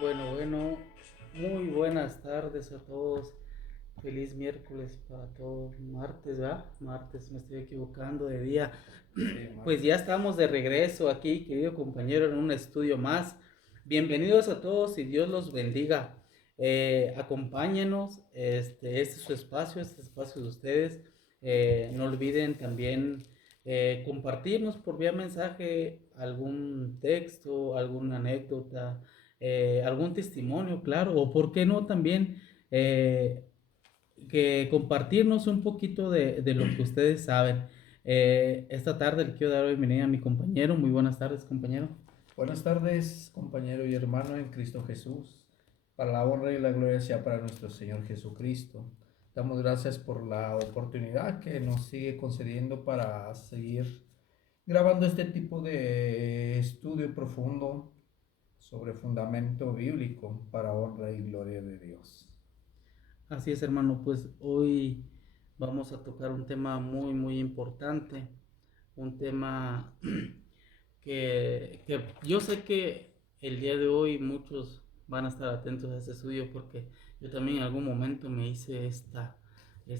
Bueno, muy buenas tardes a todos. Feliz miércoles para todos. Martes, ¿verdad? Martes, me estoy equivocando de día. Sí, Pues Marta. ya estamos de regreso aquí, querido compañero, en un estudio más. Bienvenidos a todos y Dios los bendiga. Acompáñenos, este es su espacio, este espacio de ustedes. No olviden también compartirnos por vía mensaje algún texto, alguna anécdota, algún testimonio, claro, o por qué no también eh, que compartirnos un poquito de lo que ustedes saben. Esta tarde le quiero dar la bienvenida a mi compañero. Muy buenas tardes, compañero. Buenas tardes, compañero y hermano en Cristo Jesús. Para la honra y la gloria sea para nuestro Señor Jesucristo. Damos gracias por la oportunidad que nos sigue concediendo para seguir grabando este tipo de estudio profundo sobre fundamento bíblico para honra y gloria de Dios. Así es, hermano, pues hoy vamos a tocar un tema muy importante, un tema que yo sé que el día de hoy muchos van a estar atentos a este estudio porque yo también en algún momento me hice esta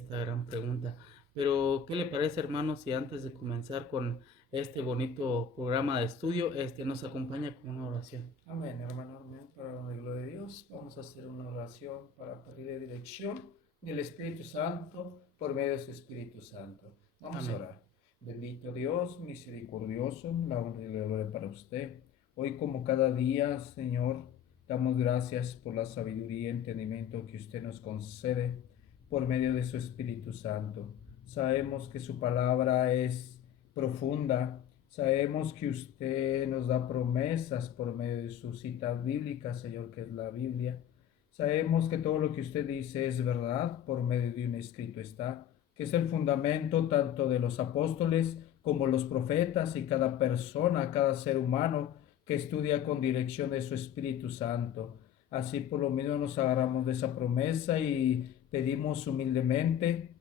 gran pregunta. Pero, ¿qué le parece, hermano, si antes de comenzar con este bonito programa de estudio, nos acompaña con una oración? Amén, hermano, amén. Para la honra y gloria de Dios, vamos a hacer una oración para pedirle dirección del Espíritu Santo por medio de su Espíritu Santo. Vamos a Amén. orar. Bendito Dios, misericordioso, la honra y la gloria para usted. Hoy, como cada día, Señor, damos gracias por la sabiduría y entendimiento que usted nos concede por medio de su Espíritu Santo. Sabemos que su palabra es profunda. Sabemos que usted nos da promesas por medio de su cita bíblica, Señor, que es la Biblia. Sabemos que todo lo que usted dice es verdad por medio de un escrito está, que es el fundamento tanto de los apóstoles como los profetas y cada persona, cada ser humano que estudia con dirección de su Espíritu Santo. Así por lo menos nos agarramos de esa promesa y pedimos humildemente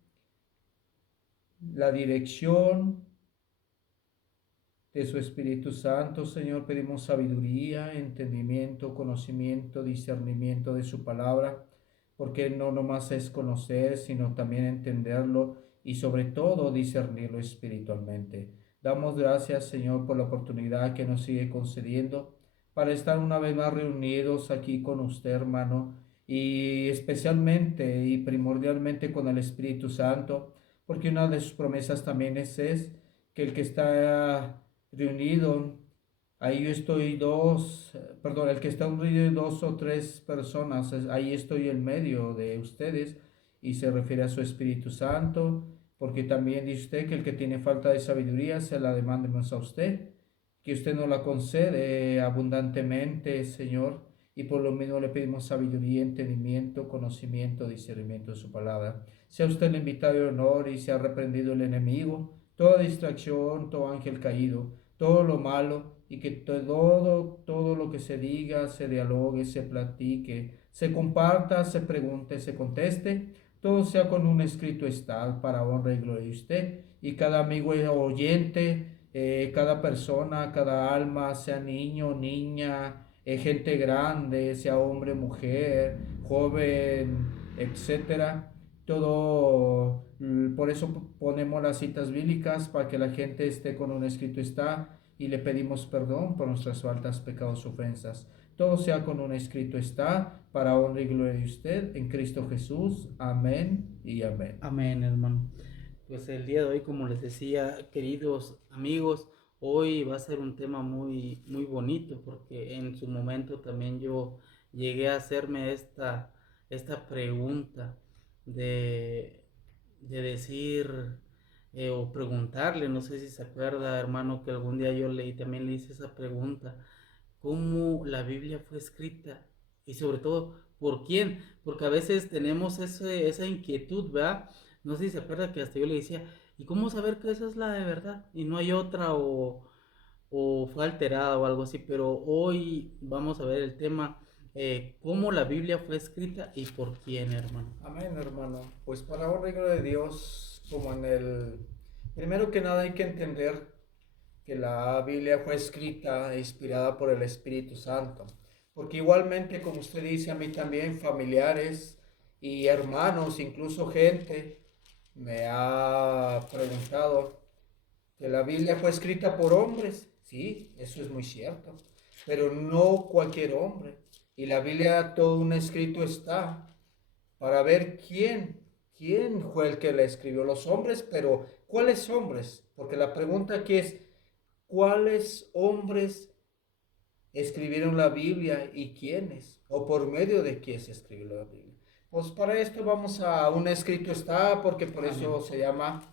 la dirección de su Espíritu Santo, Señor, pedimos sabiduría, entendimiento, conocimiento, discernimiento de su palabra, porque no nomás es conocer, sino también entenderlo y sobre todo discernirlo espiritualmente. Damos gracias, Señor, por la oportunidad que nos sigue concediendo para estar una vez más reunidos aquí con usted, hermano, y especialmente y primordialmente con el Espíritu Santo, porque una de sus promesas también es que el que está reunido, ahí yo estoy dos, perdón, el que está reunido dos o tres personas, ahí estoy en medio de ustedes y se refiere a su Espíritu Santo, porque también dice usted que el que tiene falta de sabiduría se la demandemos a usted, que usted nos la concede abundantemente, Señor, y por lo mismo le pedimos sabiduría, entendimiento, conocimiento, discernimiento de su palabra. Sea usted el invitado de honor y sea reprendido el enemigo, toda distracción, todo ángel caído, todo lo malo y que todo lo que se diga, se dialogue, se platique, se comparta, se pregunte, se conteste, todo sea con un escrito está para honra y gloria de usted y cada amigo oyente, cada persona, cada alma, sea niño, niña, gente grande, sea hombre, mujer, joven, etcétera. Todo, por eso ponemos las citas bíblicas para que la gente esté con un escrito está y le pedimos perdón por nuestras faltas, pecados, ofensas. Todo sea con un escrito está para honra y gloria de usted en Cristo Jesús. Amén y amén. Amén, hermano. Pues el día de hoy, como les decía, queridos amigos, hoy va a ser un tema muy bonito porque en su momento también yo llegué a hacerme esta pregunta de, de decir o preguntarle, no sé si se acuerda, hermano, que algún día yo leí, también le hice esa pregunta, ¿cómo la Biblia fue escrita? Y sobre todo, ¿por quién? Porque a veces tenemos esa inquietud, ¿verdad? No sé si se acuerda que hasta yo le decía, ¿y cómo saber que esa es la de verdad? Y no hay otra o fue alterada o algo así, pero hoy vamos a ver el tema, cómo la Biblia fue escrita y por quién, hermano. Amén, hermano. Pues para honra y gloria de Dios, como en el... Primero que nada hay que entender que la Biblia fue escrita e inspirada por el Espíritu Santo. porque igualmente, como usted dice, a mí también familiares y hermanos, incluso gente, me ha preguntado que la Biblia fue escrita por hombres. Sí, eso es muy cierto, pero no cualquier hombre. Y la Biblia, todo un escrito está para ver quién fue el que la escribió, los hombres, pero ¿cuáles hombres? Porque la pregunta aquí es, ¿cuáles hombres escribieron la Biblia y quiénes? ¿O por medio de quién se escribió la Biblia? Pues para esto vamos a un escrito está, porque por eso Amén. se llama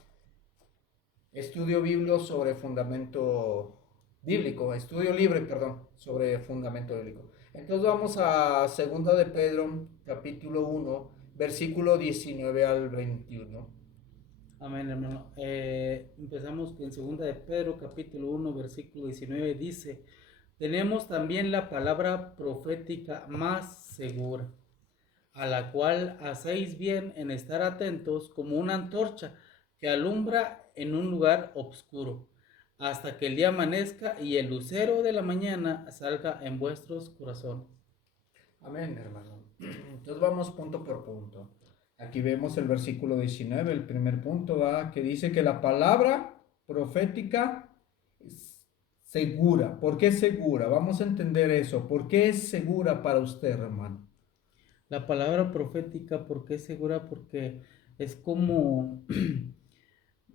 estudio bíblico sobre fundamento bíblico, estudio libre, perdón, sobre fundamento bíblico. Entonces vamos a segunda de Pedro, capítulo 1, versículo 19 al 21. Amén, hermano. Empezamos con segunda de Pedro, capítulo 1, versículo 19. Dice, tenemos también la palabra profética más segura, a la cual hacéis bien en estar atentos como una antorcha que alumbra en un lugar oscuro, hasta que el día amanezca y el lucero de la mañana salga en vuestros corazones. Amén, hermano. Entonces vamos punto por punto. Aquí vemos el versículo 19, el primer punto, ¿va? Que dice que la palabra profética es segura. ¿Por qué segura? Vamos a entender eso. ¿Por qué es segura para usted, hermano? La palabra profética, ¿por qué es segura? Porque es como,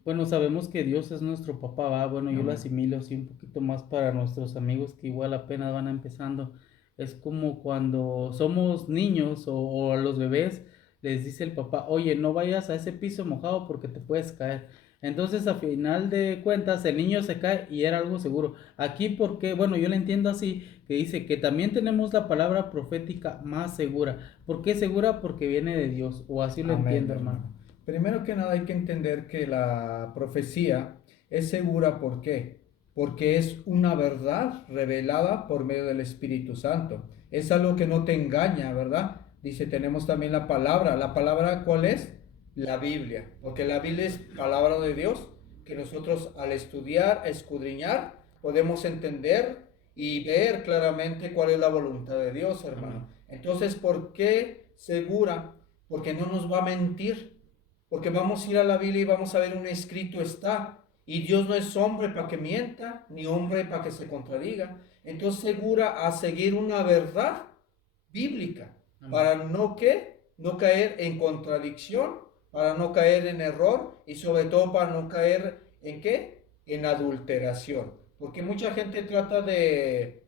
bueno, sabemos que Dios es nuestro papá, ¿va? Bueno, yo lo Amén. asimilo así un poquito más para nuestros amigos que igual apenas van empezando. Es como cuando somos niños o a los bebés les dice el papá, oye, no vayas a ese piso mojado porque te puedes caer. Entonces, a final de cuentas, el niño se cae y era algo seguro. Aquí, porque, bueno, yo le entiendo así, que dice que también tenemos la palabra profética más segura. ¿Por qué segura? Porque viene de Dios, o así lo Amén, entiendo, hermano. hermano. Primero que nada hay que entender que la profecía es segura. ¿Por qué? Porque es una verdad revelada por medio del Espíritu Santo. Es algo que no te engaña, ¿verdad? Dice, tenemos también la palabra. ¿La palabra cuál es? La Biblia. Porque la Biblia es palabra de Dios que nosotros al estudiar, escudriñar, podemos entender y ver claramente cuál es la voluntad de Dios, Amén. hermano. Entonces, ¿por qué segura? Porque no nos va a mentir, porque vamos a ir a la Biblia y vamos a ver un escrito está, y Dios no es hombre para que mienta, ni hombre para que se contradiga. Entonces segura a seguir una verdad bíblica, Amén. para no que, no caer en contradicción, para no caer en error y sobre todo para no caer en qué, en adulteración, porque mucha gente trata de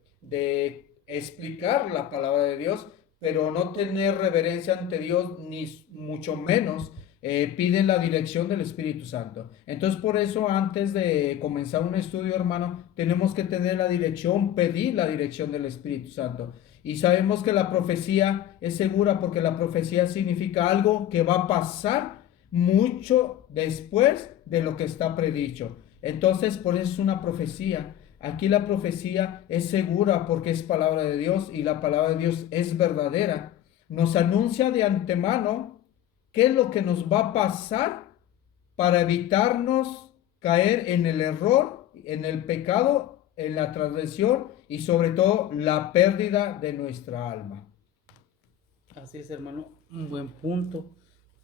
explicar la palabra de Dios, pero no tener reverencia ante Dios, ni mucho menos piden la dirección del Espíritu Santo. Entonces, por eso, antes de comenzar un estudio, hermano, tenemos que tener la dirección, pedir la dirección del Espíritu Santo. Y sabemos que la profecía es segura porque la profecía significa algo que va a pasar mucho después de lo que está predicho. Entonces, por eso es una profecía. Aquí la profecía es segura porque es palabra de Dios y la palabra de Dios es verdadera. Nos anuncia de antemano qué es lo que nos va a pasar para evitarnos caer en el error, en el pecado, en la transgresión y sobre todo la pérdida de nuestra alma. Así es, hermano, un buen punto,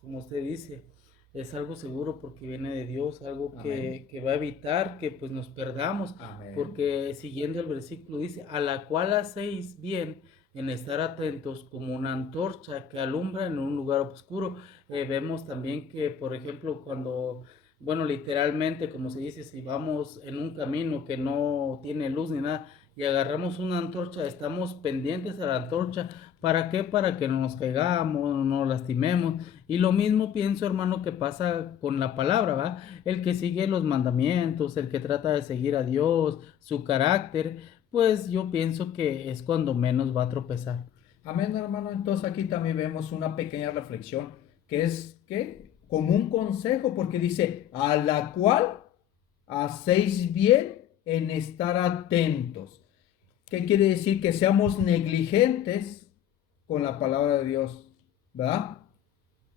como usted dice, es algo seguro porque viene de Dios, algo Amén. que va a evitar que pues nos perdamos, Amén. porque siguiendo el versículo dice, a la cual hacéis bien en estar atentos como una antorcha que alumbra en un lugar oscuro. Vemos también que, por ejemplo, cuando, bueno, literalmente, como se dice, si vamos en un camino que no tiene luz ni nada, y agarramos una antorcha, estamos pendientes a la antorcha. ¿Para qué? Para que no nos caigamos, no nos lastimemos. Y lo mismo pienso, hermano, que pasa con la palabra, ¿va? El que sigue los mandamientos, el que trata de seguir a Dios, su carácter, pues yo pienso que es cuando menos va a tropezar. Amén, hermano. Entonces aquí también vemos una pequeña reflexión que es que como un consejo, porque dice, a la cual hacéis bien en estar atentos. ¿Qué quiere decir? Que seamos negligentes con la palabra de Dios, ¿verdad?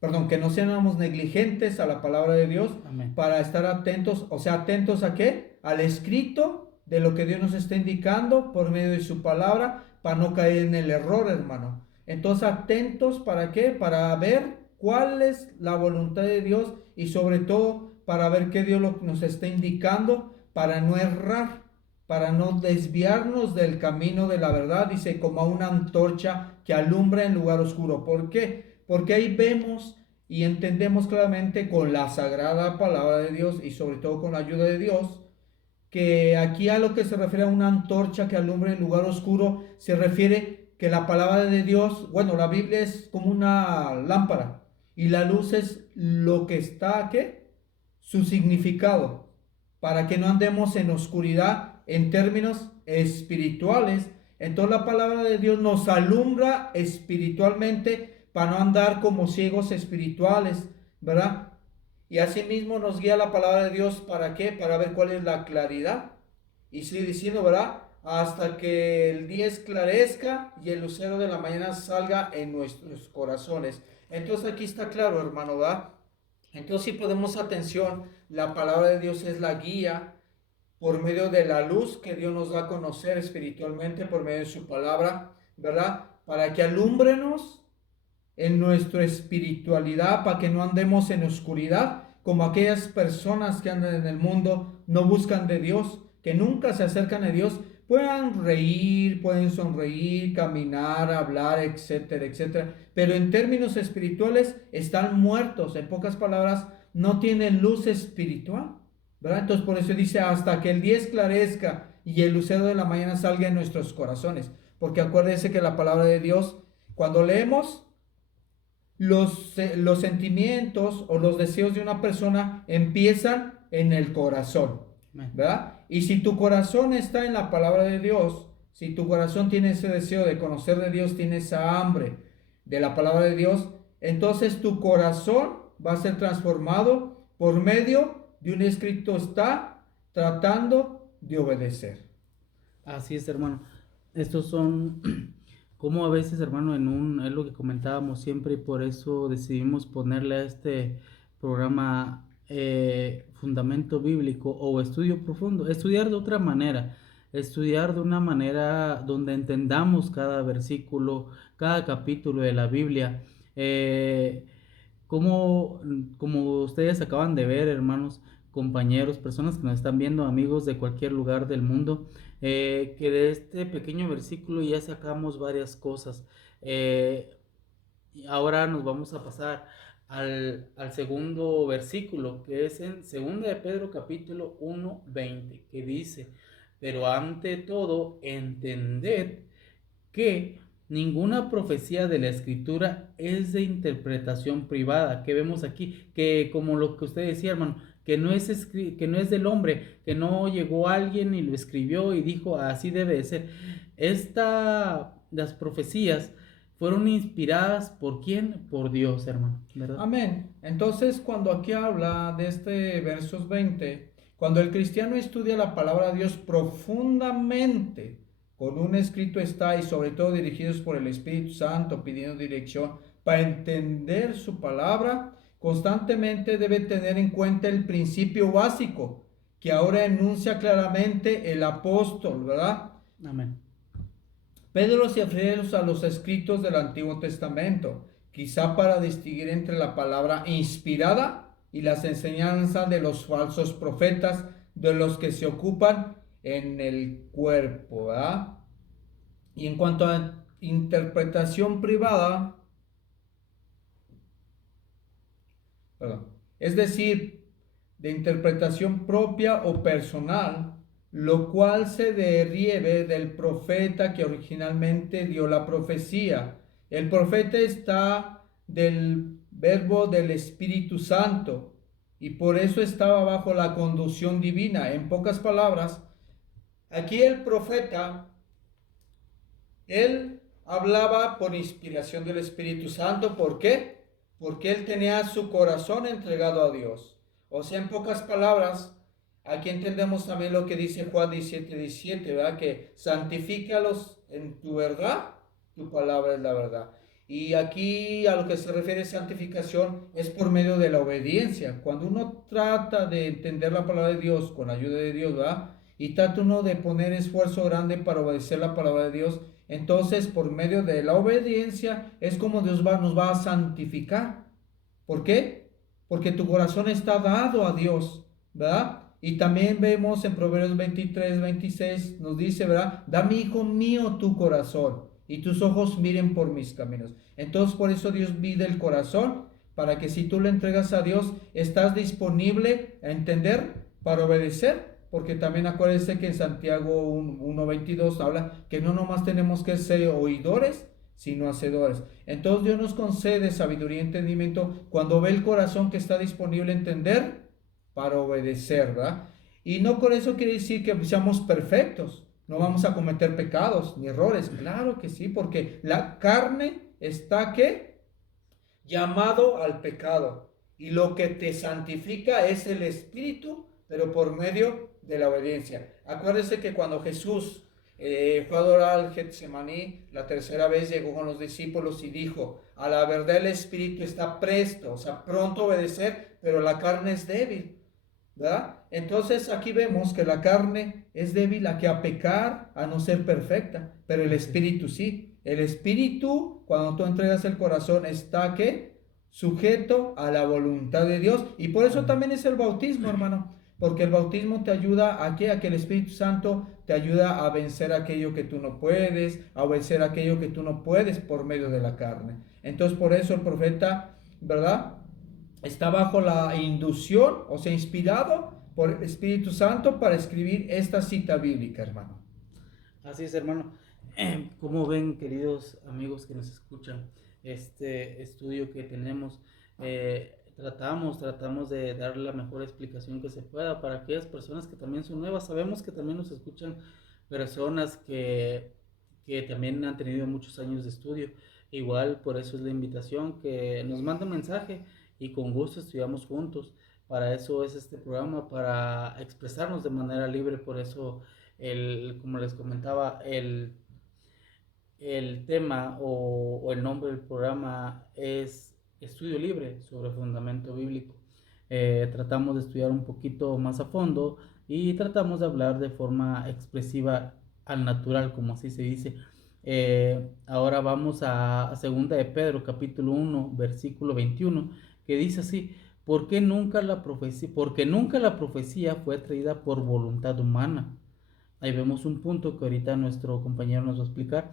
Perdón, que no seamos negligentes a la palabra de Dios Amén. para estar atentos, o sea, atentos a qué? Al escrito de lo que Dios nos está indicando por medio de su palabra, para no caer en el error, hermano. Entonces, atentos, ¿para qué? Para ver cuál es la voluntad de Dios y sobre todo para ver qué Dios nos está indicando para no errar, para no desviarnos del camino de la verdad. Dice, como a una antorcha que alumbra en lugar oscuro. ¿Por qué? Porque ahí vemos y entendemos claramente con la sagrada palabra de Dios y sobre todo con la ayuda de Dios, que aquí a lo que se refiere a una antorcha que alumbra en lugar oscuro, se refiere que la palabra de Dios, bueno, la Biblia es como una lámpara y la luz es lo que está, ¿qué? Su significado, para que no andemos en oscuridad en términos espirituales. Entonces la palabra de Dios nos alumbra espiritualmente para no andar como ciegos espirituales, ¿verdad? Y asimismo nos guía la palabra de Dios, ¿para qué? Para ver cuál es la claridad. Y sigue diciendo, ¿verdad? Hasta que el día esclarezca y el lucero de la mañana salga en nuestros corazones. Entonces aquí está claro, hermano, ¿verdad? Entonces si ponemos atención, la palabra de Dios es la guía por medio de la luz que Dios nos da a conocer espiritualmente por medio de su palabra, ¿verdad? Para que alúmbrenos en nuestra espiritualidad, para que no andemos en oscuridad, como aquellas personas que andan en el mundo, no buscan de Dios, que nunca se acercan a Dios, puedan reír, pueden sonreír, caminar, hablar, etcétera, etcétera, pero en términos espirituales están muertos, en pocas palabras, no tienen luz espiritual, ¿verdad? Entonces por eso dice, hasta que el día esclarezca y el lucero de la mañana salga en nuestros corazones, porque acuérdense que la palabra de Dios, cuando leemos, los sentimientos o los deseos de una persona empiezan en el corazón, ¿verdad? Y si tu corazón está en la palabra de Dios, si tu corazón tiene ese deseo de conocer de Dios, tiene esa hambre de la palabra de Dios, entonces tu corazón va a ser transformado por medio de un escrito está tratando de obedecer. Así es, hermano. Estos son como a veces, hermano, es lo que comentábamos siempre y por eso decidimos ponerle a este programa fundamento bíblico o estudio profundo, estudiar de otra manera, estudiar de una manera donde entendamos cada versículo, cada capítulo de la Biblia. Como, como ustedes acaban de ver, hermanos, compañeros, personas que nos están viendo, amigos de cualquier lugar del mundo, que de este pequeño versículo ya sacamos varias cosas. Y ahora nos vamos a pasar al segundo versículo, que es en 2 de Pedro capítulo 1:20, que dice, pero ante todo, entended que ninguna profecía de la escritura es de interpretación privada, que vemos aquí, que como lo que usted decía, hermano, que no es del hombre, que no llegó alguien y lo escribió y dijo así debe de ser. Las profecías fueron inspiradas por quién, por Dios, hermano, ¿verdad? Amén. Entonces, cuando aquí habla de este versos 20, cuando el cristiano estudia la palabra de Dios profundamente, con un escrito está y sobre todo dirigidos por el Espíritu Santo, pidiendo dirección para entender su palabra, constantemente debe tener en cuenta el principio básico que ahora enuncia claramente el apóstol, ¿verdad? Amén. Pedro se refiere a los escritos del Antiguo Testamento, quizá para distinguir entre la palabra inspirada y las enseñanzas de los falsos profetas, de los que se ocupan en el cuerpo, ¿verdad? Y en cuanto a interpretación privada, perdón, es decir, de interpretación propia o personal, lo cual se derive del profeta que originalmente dio la profecía. El profeta está del verbo del Espíritu Santo y por eso estaba bajo la conducción divina. En pocas palabras, aquí el profeta, él hablaba por inspiración del Espíritu Santo. ¿Por qué? Porque él tenía su corazón entregado a Dios. O sea, en pocas palabras, aquí entendemos también lo que dice Juan 17:17, ¿verdad? Que santifícalos en tu verdad, tu palabra es la verdad. Y aquí a lo que se refiere santificación es por medio de la obediencia. Cuando uno trata de entender la palabra de Dios con la ayuda de Dios, ¿verdad? y trata uno de poner esfuerzo grande para obedecer la palabra de Dios, entonces por medio de la obediencia es como Dios nos va a santificar. ¿Por qué? Porque tu corazón está dado a Dios, ¿verdad? Y también vemos en Proverbios 23, 26, nos dice, ¿verdad? Dame, hijo mío, tu corazón y tus ojos miren por mis caminos. Entonces por eso Dios mide el corazón, para que si tú le entregas a Dios, estás disponible a entender para obedecer. Porque también acuérdense que en Santiago 1:22 habla que no nomás tenemos que ser oidores, sino hacedores. Entonces Dios nos concede sabiduría y entendimiento cuando ve el corazón que está disponible a entender para obedecer, ¿verdad? Y no con eso quiere decir que seamos perfectos, no vamos a cometer pecados ni errores, claro que sí, porque la carne está ¿qué? Llamado al pecado, y lo que te santifica es el Espíritu, pero por medio de la obediencia. Acuérdense que cuando Jesús fue a adorar al Getsemaní, la tercera vez llegó con los discípulos y dijo, a la verdad el Espíritu está presto, o sea, pronto a obedecer, pero la carne es débil, ¿verdad? Entonces aquí vemos que la carne es débil a que a pecar, a no ser perfecta, pero el Espíritu sí. El Espíritu, cuando tú entregas el corazón, está ¿qué? Sujeto a la voluntad de Dios. Y por eso también es el bautismo, hermano. Porque el bautismo te ayuda a ¿qué? A que el Espíritu Santo te ayuda a vencer aquello que tú no puedes, a vencer aquello que tú no puedes por medio de la carne. Entonces por eso el profeta, ¿verdad? Está bajo la inducción, o sea, inspirado por el Espíritu Santo para escribir esta cita bíblica, hermano. Así es, hermano. Como ven, queridos amigos que nos escuchan, este estudio que tenemos, tratamos de darle la mejor explicación que se pueda para aquellas personas que también son nuevas. Sabemos que también nos escuchan personas que también han tenido muchos años de estudio. Igual, por eso es la invitación, que nos manden mensaje y con gusto estudiamos juntos. Para eso es este programa, para expresarnos de manera libre. Por eso, como les comentaba, el tema o el nombre del programa es Estudio Libre sobre Fundamento Bíblico. Tratamos de estudiar un poquito más a fondo y tratamos de hablar de forma expresiva al natural, como así se dice. Ahora vamos a 2 de Pedro, capítulo 1, versículo 21, que dice así: porque nunca la profecía fue traída por voluntad humana. Ahí vemos un punto que ahorita nuestro compañero nos va a explicar,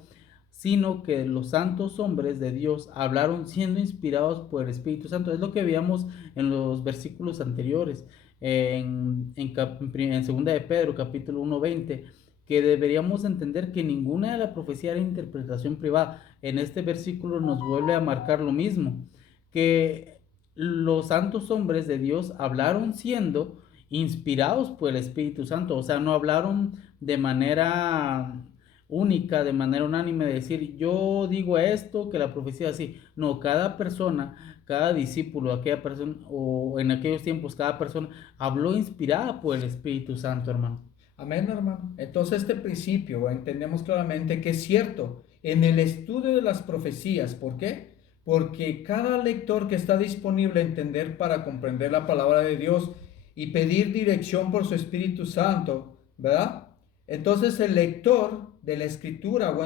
sino que los santos hombres de Dios hablaron siendo inspirados por el Espíritu Santo. Es lo que veíamos en los versículos anteriores, en 2 de Pedro, capítulo 1:20, que deberíamos entender que ninguna de la profecía era interpretación privada. En este versículo nos vuelve a marcar lo mismo, que los santos hombres de Dios hablaron siendo inspirados por el Espíritu Santo, o sea, no hablaron de manera única, de manera unánime, de decir yo digo esto, que la profecía así. No, cada persona, cada discípulo, aquella persona, o en aquellos tiempos cada persona habló inspirada por el Espíritu Santo, hermano. Amén, hermano. Entonces este principio entendemos claramente que es cierto en el estudio de las profecías. ¿Por qué? Porque cada lector que está disponible a entender para comprender la palabra de Dios y pedir dirección por su Espíritu Santo, ¿verdad? Entonces el lector de la Escritura,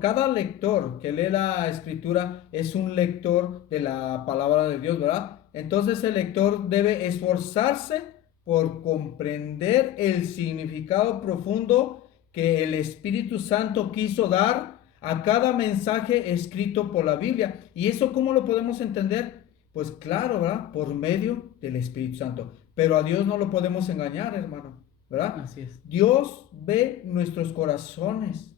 cada lector que lee la Escritura es un lector de la palabra de Dios, ¿verdad? Entonces el lector debe esforzarse por comprender el significado profundo que el Espíritu Santo quiso dar a cada mensaje escrito por la Biblia. ¿Y eso cómo lo podemos entender? Pues claro, ¿verdad? Por medio del Espíritu Santo. Pero a Dios no lo podemos engañar, hermano, ¿verdad? Así es. Dios ve nuestros corazones.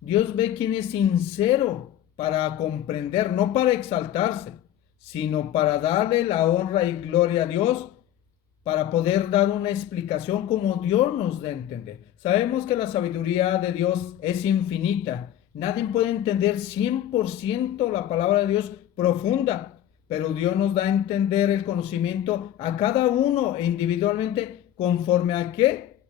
Dios ve quién es sincero para comprender, no para exaltarse, sino para darle la honra y gloria a Dios, para poder dar una explicación como Dios nos da a entender. Sabemos que la sabiduría de Dios es infinita. Nadie puede entender 100% la palabra de Dios profunda, pero Dios nos da a entender el conocimiento a cada uno individualmente conforme a qué,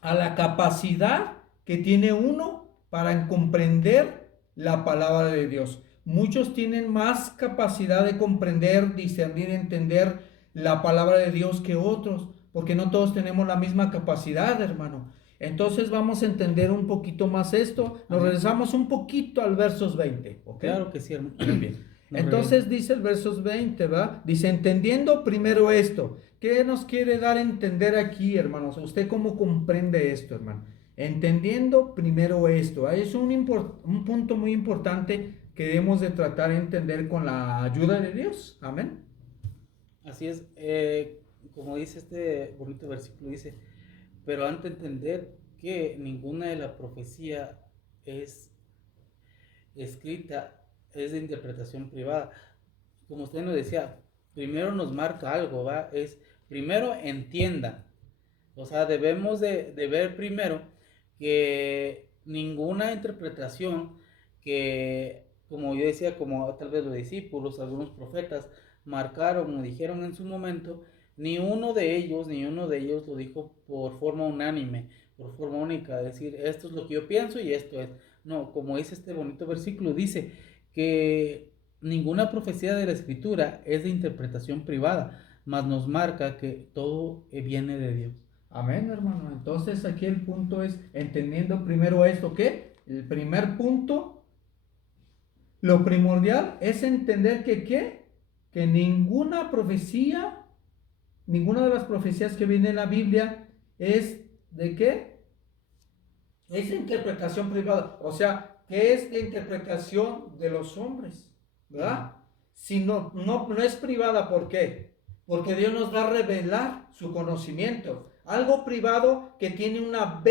a la capacidad que tiene uno para comprender la palabra de Dios. Muchos tienen más capacidad de comprender, discernir, entender la palabra de Dios que otros, porque no todos tenemos la misma capacidad, hermano. Entonces vamos a entender un poquito más esto. Nos regresamos un poquito al versos 20, ¿ok? Claro que sí, hermano. Muy bien. Entonces dice el versos 20, ¿va? Dice, entendiendo primero esto. ¿Qué nos quiere dar a entender aquí, hermanos? ¿Usted cómo comprende esto, hermano? Entendiendo primero esto. Es un punto muy importante que debemos de tratar de entender con la ayuda de Dios. Amén. Así es, como dice este bonito versículo, dice, pero antes de entender que ninguna de la profecía es escrita, es de interpretación privada. Como usted nos decía, primero nos marca algo, ¿va? Es, primero entiendan. O sea, debemos de ver primero que ninguna interpretación que, como yo decía, como tal vez los discípulos, algunos profetas, marcaron o dijeron en su momento, ni uno de ellos lo dijo por forma unánime, por forma única, decir, esto es lo que yo pienso y esto es. No, como dice este bonito versículo, dice que ninguna profecía de la escritura es de interpretación privada, mas nos marca que todo viene de Dios. Amén, hermano. Entonces aquí el punto es, entendiendo primero esto, ¿qué? El primer punto, lo primordial es entender que, ¿qué? Que ninguna de las profecías que viene en la Biblia es de qué? Es interpretación privada. O sea, que es la interpretación de los hombres, ¿verdad? Si no es privada, ¿por qué? Porque Dios nos va a revelar su conocimiento. Algo privado que tiene una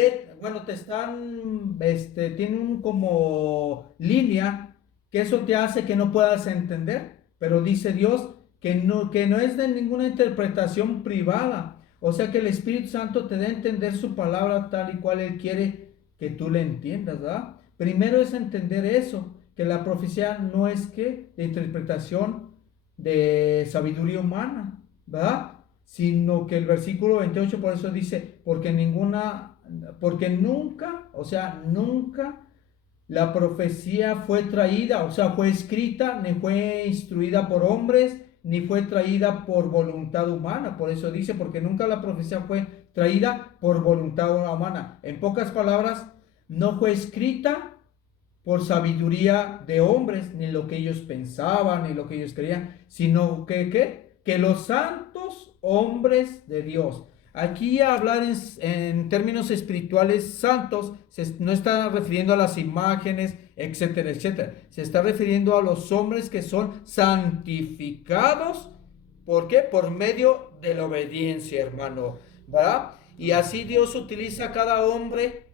bueno, tiene un como línea, que eso te hace que no puedas entender, pero dice Dios que no es de ninguna interpretación privada. O sea que el Espíritu Santo te da a entender su palabra tal y cual Él quiere que tú le entiendas, ¿verdad? Primero es entender eso, que la profecía no es que de interpretación de sabiduría humana, ¿verdad? Sino que el versículo 28 por eso dice, porque nunca, o sea, nunca la profecía fue traída, o sea, fue escrita, ni fue instruida por hombres, ni fue traída por voluntad humana. Por eso dice, porque nunca la profecía fue traída por voluntad humana. En pocas palabras, no fue escrita por sabiduría de hombres, ni lo que ellos pensaban, ni lo que ellos creían, sino que los santos hombres de Dios. Aquí hablar en términos espirituales santos no está refiriendo a las imágenes, etcétera, etcétera. Se está refiriendo a los hombres que son santificados. ¿Por qué? Por medio de la obediencia, hermano, ¿verdad? Y así Dios utiliza a cada hombre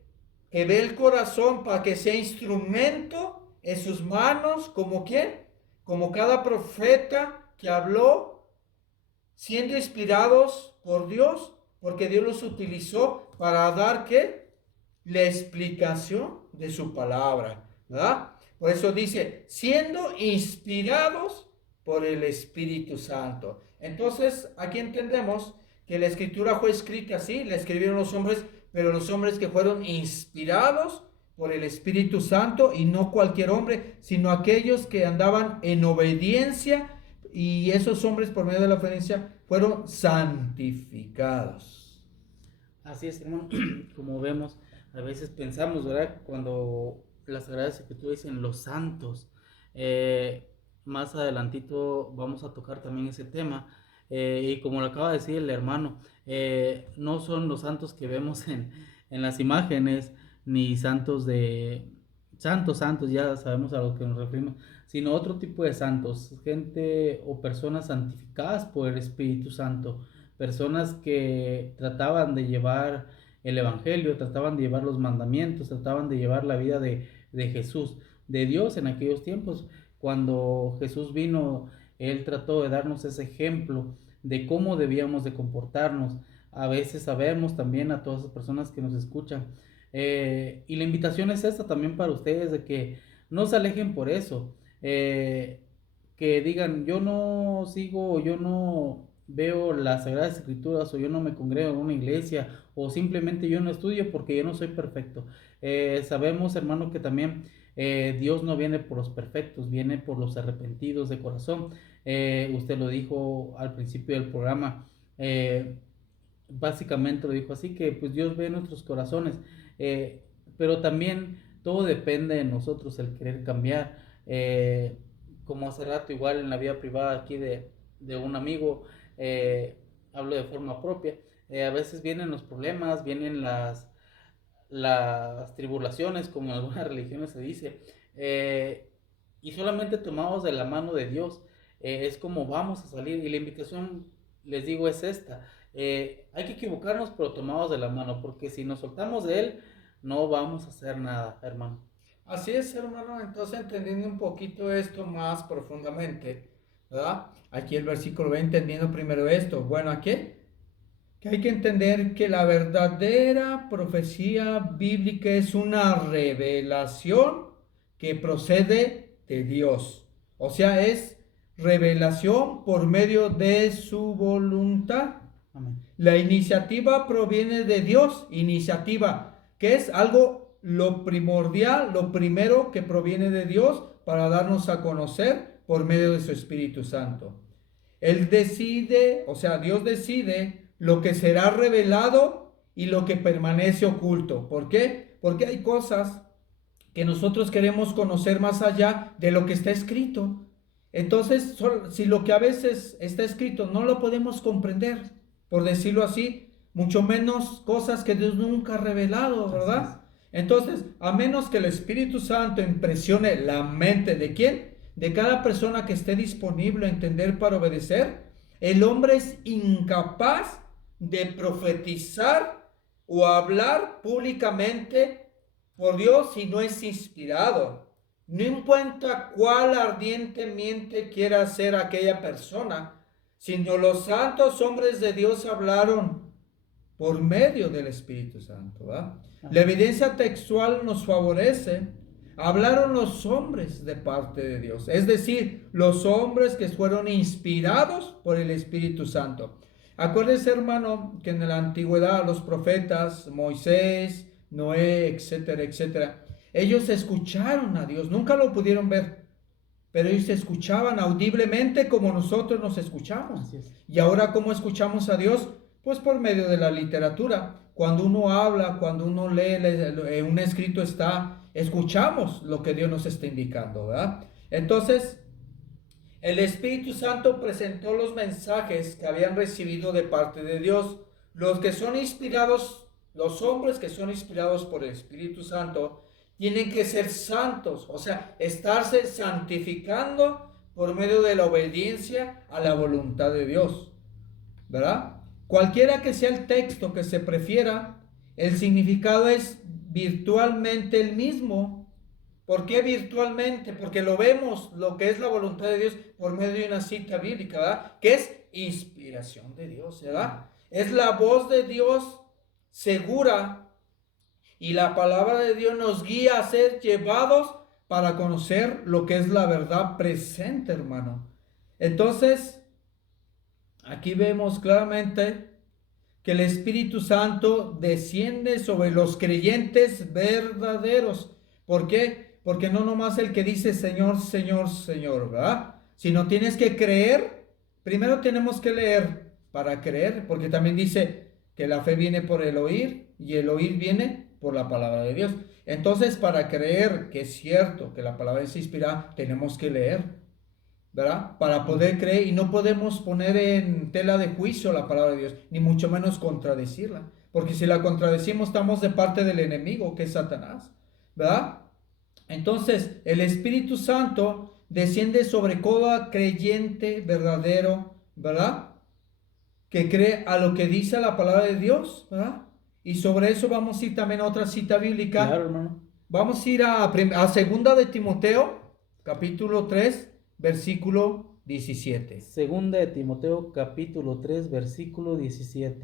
que ve el corazón para que sea instrumento en sus manos, ¿como quién? Como cada profeta que habló, siendo inspirados por Dios, porque Dios los utilizó para dar, ¿qué? La explicación de su palabra, ¿verdad? Por eso dice, siendo inspirados por el Espíritu Santo. Entonces, aquí entendemos que la escritura fue escrita así, la escribieron los hombres, pero los hombres que fueron inspirados por el Espíritu Santo, y no cualquier hombre, sino aquellos que andaban en obediencia, y esos hombres por medio de la obediencia fueron santificados. Así es, hermano. Como vemos, a veces pensamos, ¿verdad? Cuando las Sagradas Escrituras dicen los santos, más adelantito vamos a tocar también ese tema. Y como lo acaba de decir el hermano, no son los santos que vemos en las imágenes, ni santos santos, ya sabemos a lo que nos referimos, sino otro tipo de santos, gente o personas santificadas por el Espíritu Santo, personas que trataban de llevar el Evangelio, trataban de llevar los mandamientos, trataban de llevar la vida de Jesús, de Dios en aquellos tiempos. Cuando Jesús vino, Él trató de darnos ese ejemplo de cómo debíamos de comportarnos. A veces sabemos también a todas las personas que nos escuchan. Y la invitación es esta también para ustedes, de que no se alejen por eso. Que digan, yo no sigo, yo no veo las Sagradas Escrituras, o yo no me congrego en una iglesia, o simplemente yo no estudio porque yo no soy perfecto. Sabemos, hermano, que también Dios no viene por los perfectos, viene por los arrepentidos de corazón. Usted lo dijo al principio del programa. básicamente lo dijo así, que pues Dios ve nuestros corazones, pero también todo depende de nosotros el querer cambiar. Como hace rato, igual en la vida privada aquí de un amigo, hablo de forma propia, a veces vienen los problemas, vienen las tribulaciones, como en algunas religiones se dice, y solamente tomados de la mano de Dios, es como vamos a salir. Y la invitación, les digo, es esta: hay que equivocarnos, pero tomados de la mano, porque si nos soltamos de Él, no vamos a hacer nada, hermano. Así es, hermano. Entonces, entendiendo un poquito esto más profundamente, ¿verdad? Aquí el versículo va entendiendo primero esto. Bueno, ¿a qué? Que hay que entender que la verdadera profecía bíblica es una revelación que procede de Dios. O sea, es revelación por medio de su voluntad. Amén. La iniciativa proviene de Dios, iniciativa, que es algo lo primordial, lo primero que proviene de Dios para darnos a conocer por medio de su Espíritu Santo. Él decide, o sea, Dios decide lo que será revelado y lo que permanece oculto. ¿Por qué? Porque hay cosas que nosotros queremos conocer más allá de lo que está escrito. Entonces, si lo que a veces está escrito no lo podemos comprender, por decirlo así, mucho menos cosas que Dios nunca ha revelado, ¿verdad? Entonces, a menos que el Espíritu Santo impresione la mente de quién, de cada persona que esté disponible a entender para obedecer, el hombre es incapaz de profetizar o hablar públicamente por Dios si no es inspirado. No importa cuál ardientemente quiera ser aquella persona, sino los santos hombres de Dios hablaron por medio del Espíritu Santo, ¿verdad? La evidencia textual nos favorece. Hablaron los hombres de parte de Dios, es decir, los hombres que fueron inspirados por el Espíritu Santo. Acuérdese, hermano, que en la antigüedad los profetas, Moisés, Noé, etcétera, etcétera, ellos escucharon a Dios, nunca lo pudieron ver, pero ellos escuchaban audiblemente como nosotros nos escuchamos. Y ahora, ¿cómo escuchamos a Dios? Pues por medio de la literatura. Cuando uno habla, cuando uno lee, un escrito está, escuchamos lo que Dios nos está indicando, ¿verdad? Entonces, el Espíritu Santo presentó los mensajes que habían recibido de parte de Dios. Los que son inspirados, los hombres que son inspirados por el Espíritu Santo, tienen que ser santos, o sea, estarse santificando por medio de la obediencia a la voluntad de Dios, ¿verdad? Cualquiera que sea el texto que se prefiera, el significado es virtualmente el mismo. ¿Por qué virtualmente? Porque lo vemos, lo que es la voluntad de Dios, por medio de una cita bíblica, ¿verdad? Que es inspiración de Dios, ¿verdad? Es la voz de Dios segura, y la palabra de Dios nos guía a ser llevados para conocer lo que es la verdad presente, hermano. Entonces, aquí vemos claramente que el Espíritu Santo desciende sobre los creyentes verdaderos. ¿Por qué? Porque no nomás el que dice Señor, Señor, Señor, ¿verdad? Sino tienes que creer. Primero tenemos que leer para creer, porque también dice que la fe viene por el oír y el oír viene por la palabra de Dios. Entonces, para creer que es cierto que la palabra es inspirada, tenemos que leer, ¿verdad? Para poder creer, y no podemos poner en tela de juicio la palabra de Dios, ni mucho menos contradecirla, porque si la contradecimos estamos de parte del enemigo, que es Satanás, ¿verdad? Entonces, el Espíritu Santo desciende sobre todo creyente verdadero, ¿verdad? Que cree a lo que dice la palabra de Dios, ¿verdad? Y sobre eso vamos a ir también a otra cita bíblica. Claro, hermano. Vamos a ir a segunda de Timoteo, capítulo 3, versículo 17. Segunda de Timoteo, capítulo 3, versículo 17.